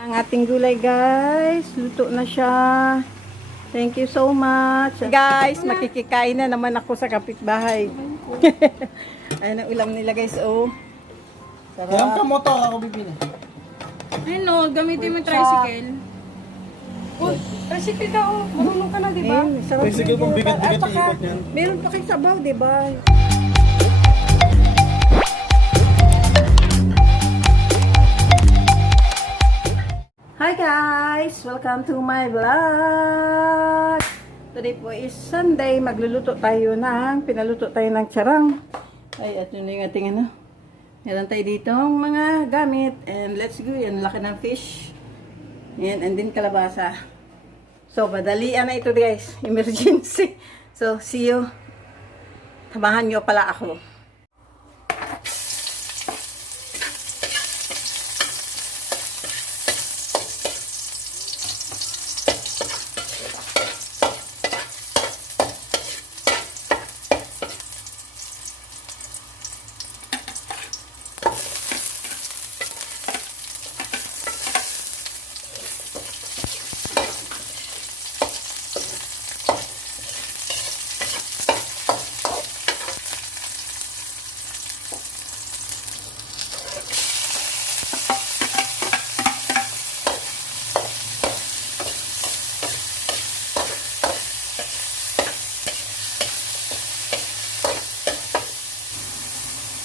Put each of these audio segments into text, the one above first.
Ang ating gulay guys, luto na siya. Thank you so much. Guys, makikikain na naman ako sa kapitbahay. Ayan ang ulam nila guys, oh. Yung Sarap. kamotor ako bibili. Ano, gamitin mo yung tricycle. Oh, tricycle ka, oh. Marunong ka na, di ba? sarap Tricycle yung kung gulay. bigat-bigat yung ikot niyan. Meron pa kayong sabaw, di ba? Hi guys! Welcome to my vlog! Today po is Sunday. Magluluto tayo ng, pinaluto tayo ng charang. Ay, at yun yung ating ano. Meron tayo ditong mga gamit. And let's go. Yan, laki ng fish. Yan, and then kalabasa. So, madalian na ito guys. Emergency. So, see you. Samahan nyo pala ako.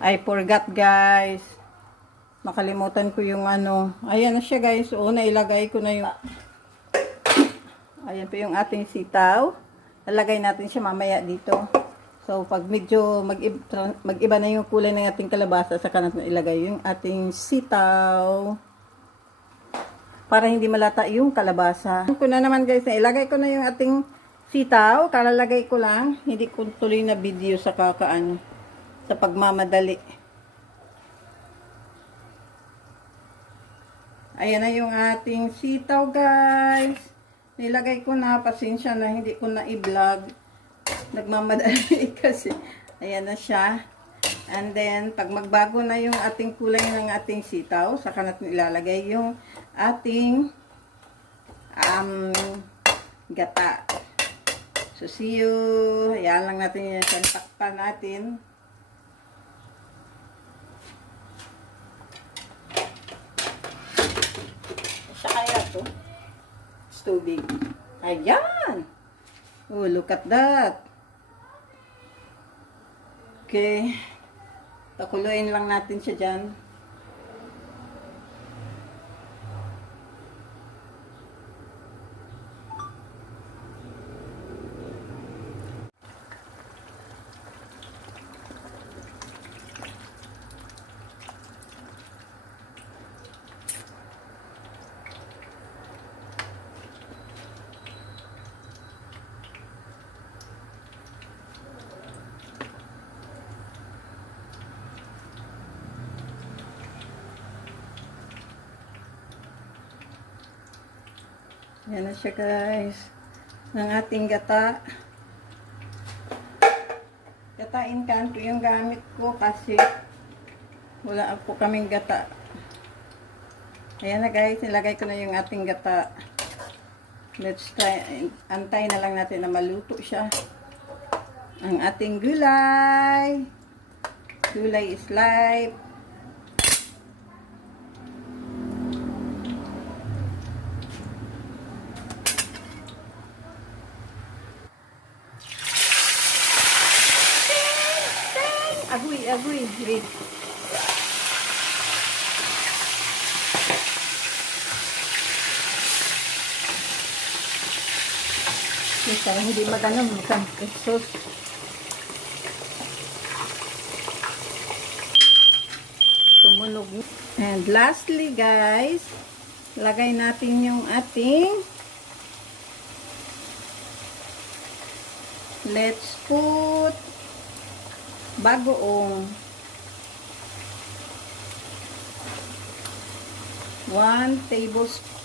I forgot guys. Nakalimutan ko yung ano. Ayan na siya guys. Oo, nailagay ko na yung... Ayan po yung ating sitaw. Lalagay natin siya mamaya dito. So, pag medyo mag-iba, mag-iba na yung kulay ng ating kalabasa, saka natin ilagay yung ating sitaw. Para hindi malata yung kalabasa. Ko na naman guys, na ilagay ko na yung ating sitaw. Kalalagay ko lang. Hindi ko tuloy na video sa kakaan sa pagmamadali. Ayan na yung ating sitaw, guys. Nilagay ko na, pasensya na, hindi ko na i-vlog. Nagmamadali kasi. Ayan na siya. And then, pag magbago na yung ating kulay ng ating sitaw, saka natin ilalagay yung ating um, gata. So, see you. Hayaan lang natin yan. Takpan natin. Siya kaya to? It's too big. Ayan! Oh, look at that. Okay. Pakuluin lang natin siya dyan. Yan na siya guys. Ng ating gata. Gatain kanto yung gamit ko kasi wala po kaming gata. Ayan na guys, nilagay ko na yung ating gata. Let's try, antay na lang natin na maluto siya. Ang ating gulay. Gulay is life. Wait, para hindi magano mukhang exhaust. Tumunog. And lastly, guys, lagay natin yung ating Let's put bagoong one tablespoon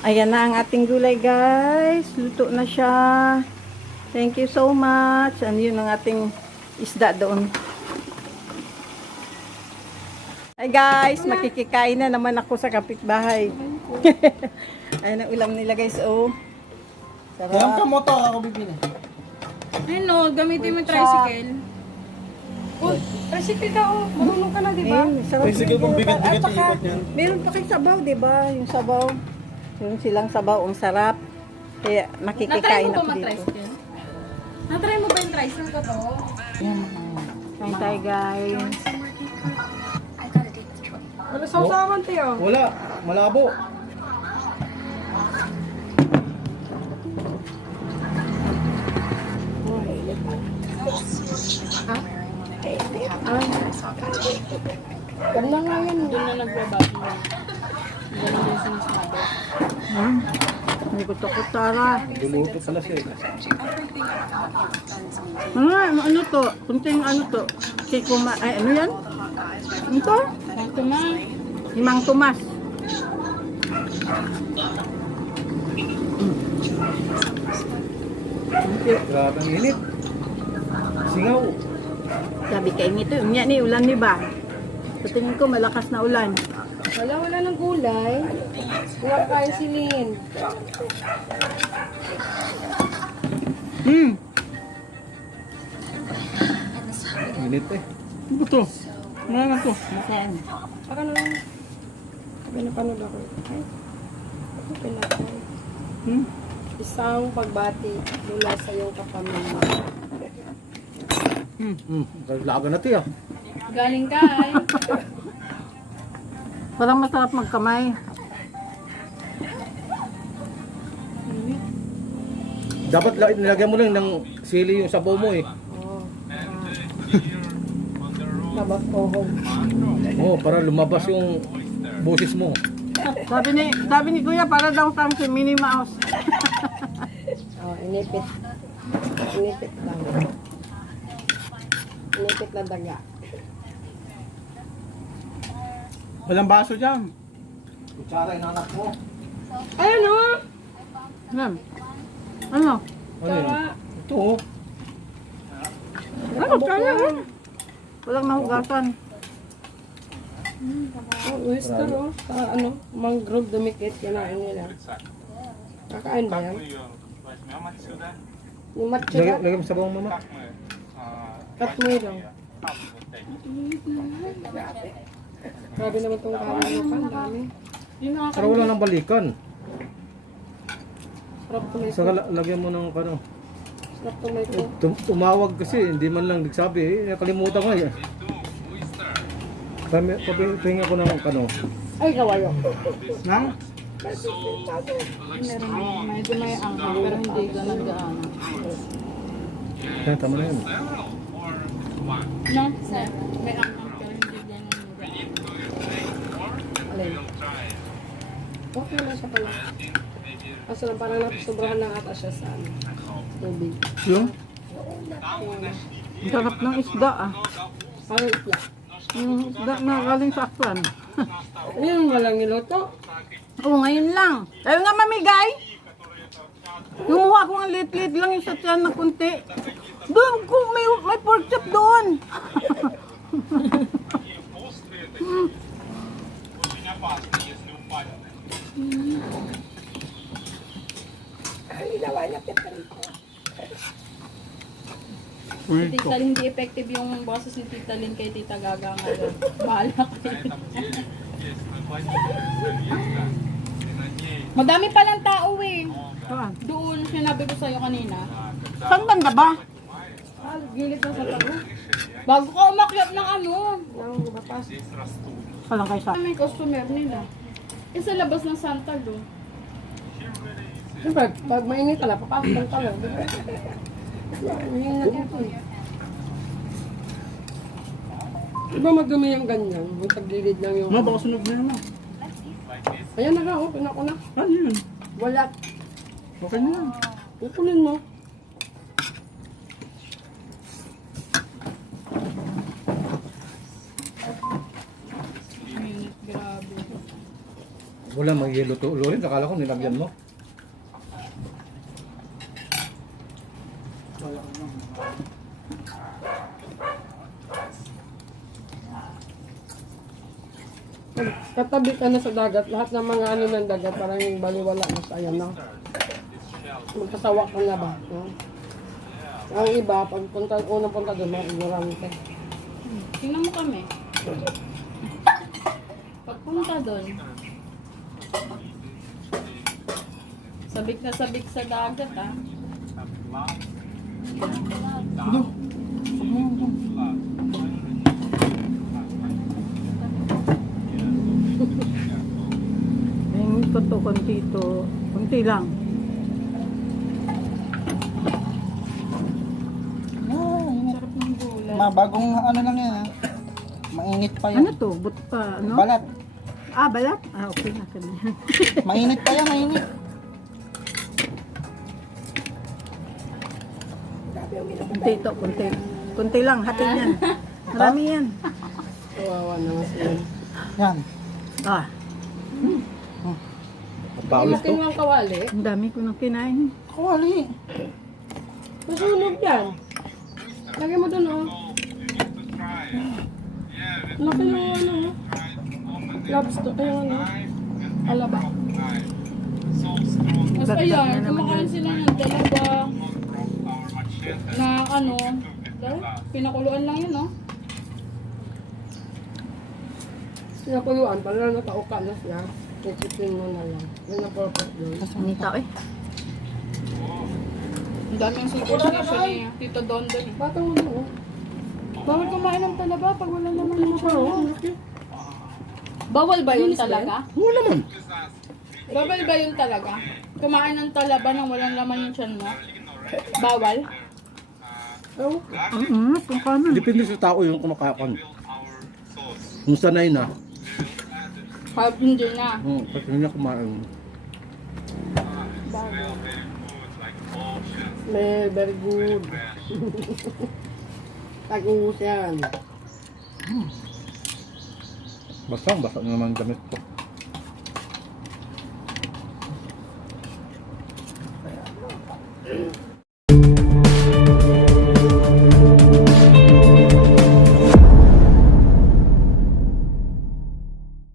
Ayan na ang ating gulay guys. Luto na siya. Thank you so much. And yun ang ating isda doon. Hi guys, makikikain na naman ako sa kapitbahay. Ayan ang ulam nila guys. Oh. Sarap. kamoto ako bibili. Ayun no, gamitin mo yung tricycle. Oh, tricycle ka oh. Marunong ka na, di ba? Tricycle yung kung bigat-bigat At yung saka, ikot niyan. Meron pa kay sabaw, di ba? Yung sabaw. Yung silang sabaw, ang sarap. Kaya Natry makikikain mo ba ako dito. Natry mo ba yung tricycle ko to? Kain tayo guys. Wala sausawan tayo. Wala, malabo. Ganda nga yan. Doon na nagbabago yan. Ganun din sinasabi. Hmm? May kuto-kutara. Luluto pala siya eh. Ano, ano to? Kunting ano to? Kikuma, ay ano yan? Ano to? Ito na. Himang Tomas. Grabe ang init. Singaw. Sabi kay ngito, unya ni ulan ni ba? Sa tingin ko malakas na ulan. Wala, wala ng gulay. Wala kayo silin. Hmm. Init eh. Ano to? Ano na to? Masaya Baka na lang. Pinapanood ako. Ay, pinapanood. Hmm? Isang pagbati mula sa iyong kapamilya. Hmm. Hmm, laga na tiya. Galing ka ay. Parang masarap magkamay. Dapat la- nilagyan mo lang ng sili yung sabaw mo eh. Tabak kohog. Oo, para lumabas yung boses mo. Sabi ni, sabi ni Kuya, para daw kang si Minnie Mouse. Oh, inipit. Inipit lang. Inipit na daga. Walang baso dyan. Kutsara inanak mo. Ano? Yan. Ano? Ano yun? Ito oh. Ano? Kaya oh. Walang nahugasan. Oh, oyster oh. Sa ano, mangrove dumikit, kinain nila. Kakain ba yan? Yung matcha Lagyan, ba? lagyan mo sabaw mo mama. Cut mo lang. Grabe naman itong kain mo kan, dami. Yung mga Para wala nang balikan. Sarap tuloy Saka la- lagyan mo ng ano. Sarap tuloy ito. Tum- tumawag kasi, hindi man lang nagsabi eh. Nakalimutan ko eh. Kami, papahinga ko ng ano. Ay, kawayo. Nang? meron, medyo may anghang pero hindi ganun gaano. Yan, tama na yun. No? May anghang pero hindi ganun gaano. Alay. Okay na siya pala. Kaso lang parang nasobrahan na ata siya sa ano, tubig. Yung? Ang sarap ng isda ah. Parang isla. Yung isda na galing sa aklan. Ayun, walang niluto. Oo, ngayon lang. Tayo nga mamigay. Lumuha ko ng lit-lit lang yung sa tiyan na kunti. Doon ko, may, may pork chop doon. Si Tita Lynn, hindi effective yung boses ni Tita Lynn kay Tita Gaga ngayon. Bahala kayo. Madami palang tao eh. Saan? Doon, sinabi ko sa'yo kanina. Saan banda ba? Ah, gilid na sa tao. Bago ka umakyat ng ano, Nang bapas. Walang kayo sa... may customer nila. Eh sa labas ng Santa Lu. Siyempre, pag mainit tala, papasok ng ba? Yun na dito eh. Di ba madumi yung ganyan? Yung taglilid lang yung... Ma, baka sunog na naman. Ayan na nga, oh, pinako na. Ano yun? Wala. Okay na yan. Kukulin mo. Wala mag-yelo to ulorin. Akala ko nilagyan mo. Katabi ka na sa dagat, lahat ng mga ano ng dagat, parang yung baliwala na sa ayan na. Magkasawa ka na ba? No? Ang iba, pag punta, unang punta doon, mga ignorante. Tingnan mo kami. Pagpunta doon, sabik na sabik sa dagat ah. Yung ko to, konti to. Konti lang. Sarap ng gulay. Ma, bagong ano lang yan. ha? Mainit pa Ano yan. to? But pa, ano? Balat. Ah, balat? Ah, okay na. Mainit pa yan, mainit. Kunti to, kunti. Kunti lang, hati yan. Marami yan. Kawawa naman sila. Yan. Ah, Paulis to. Laki ng kawali. ang dami ko nang kinain. Kawali. Masunog yan. Lagay mo doon, oh. Laki ng ano, oh. Lobster, ay ano. Alaba. Tapos ayan, kumakain sila ng dalawa na ano, dahil pinakuluan lang yun, no? Sinakuluan, para nakauka na siya. Kikipin mo na lang. Yun ang purpose doon. Ang tao eh. Ang daming superstition ni Tito Don doon eh. Bata mo na, oh. Bawal kumain ng talaba pag wala naman yung Ano, oh. Bawal ba yun talaga? Oo naman. Bawal ba yun talaga? Kumain ng talaba nang walang laman yung tiyan mo? Bawal? Oh, Ang ungas, kung kano. Depende sa tao yung kumakakan. Kung sanay na. Half hindi na. Hmm, kasi hindi na kumain. may very good. Tagus yan. Basta, basa naman damit ko.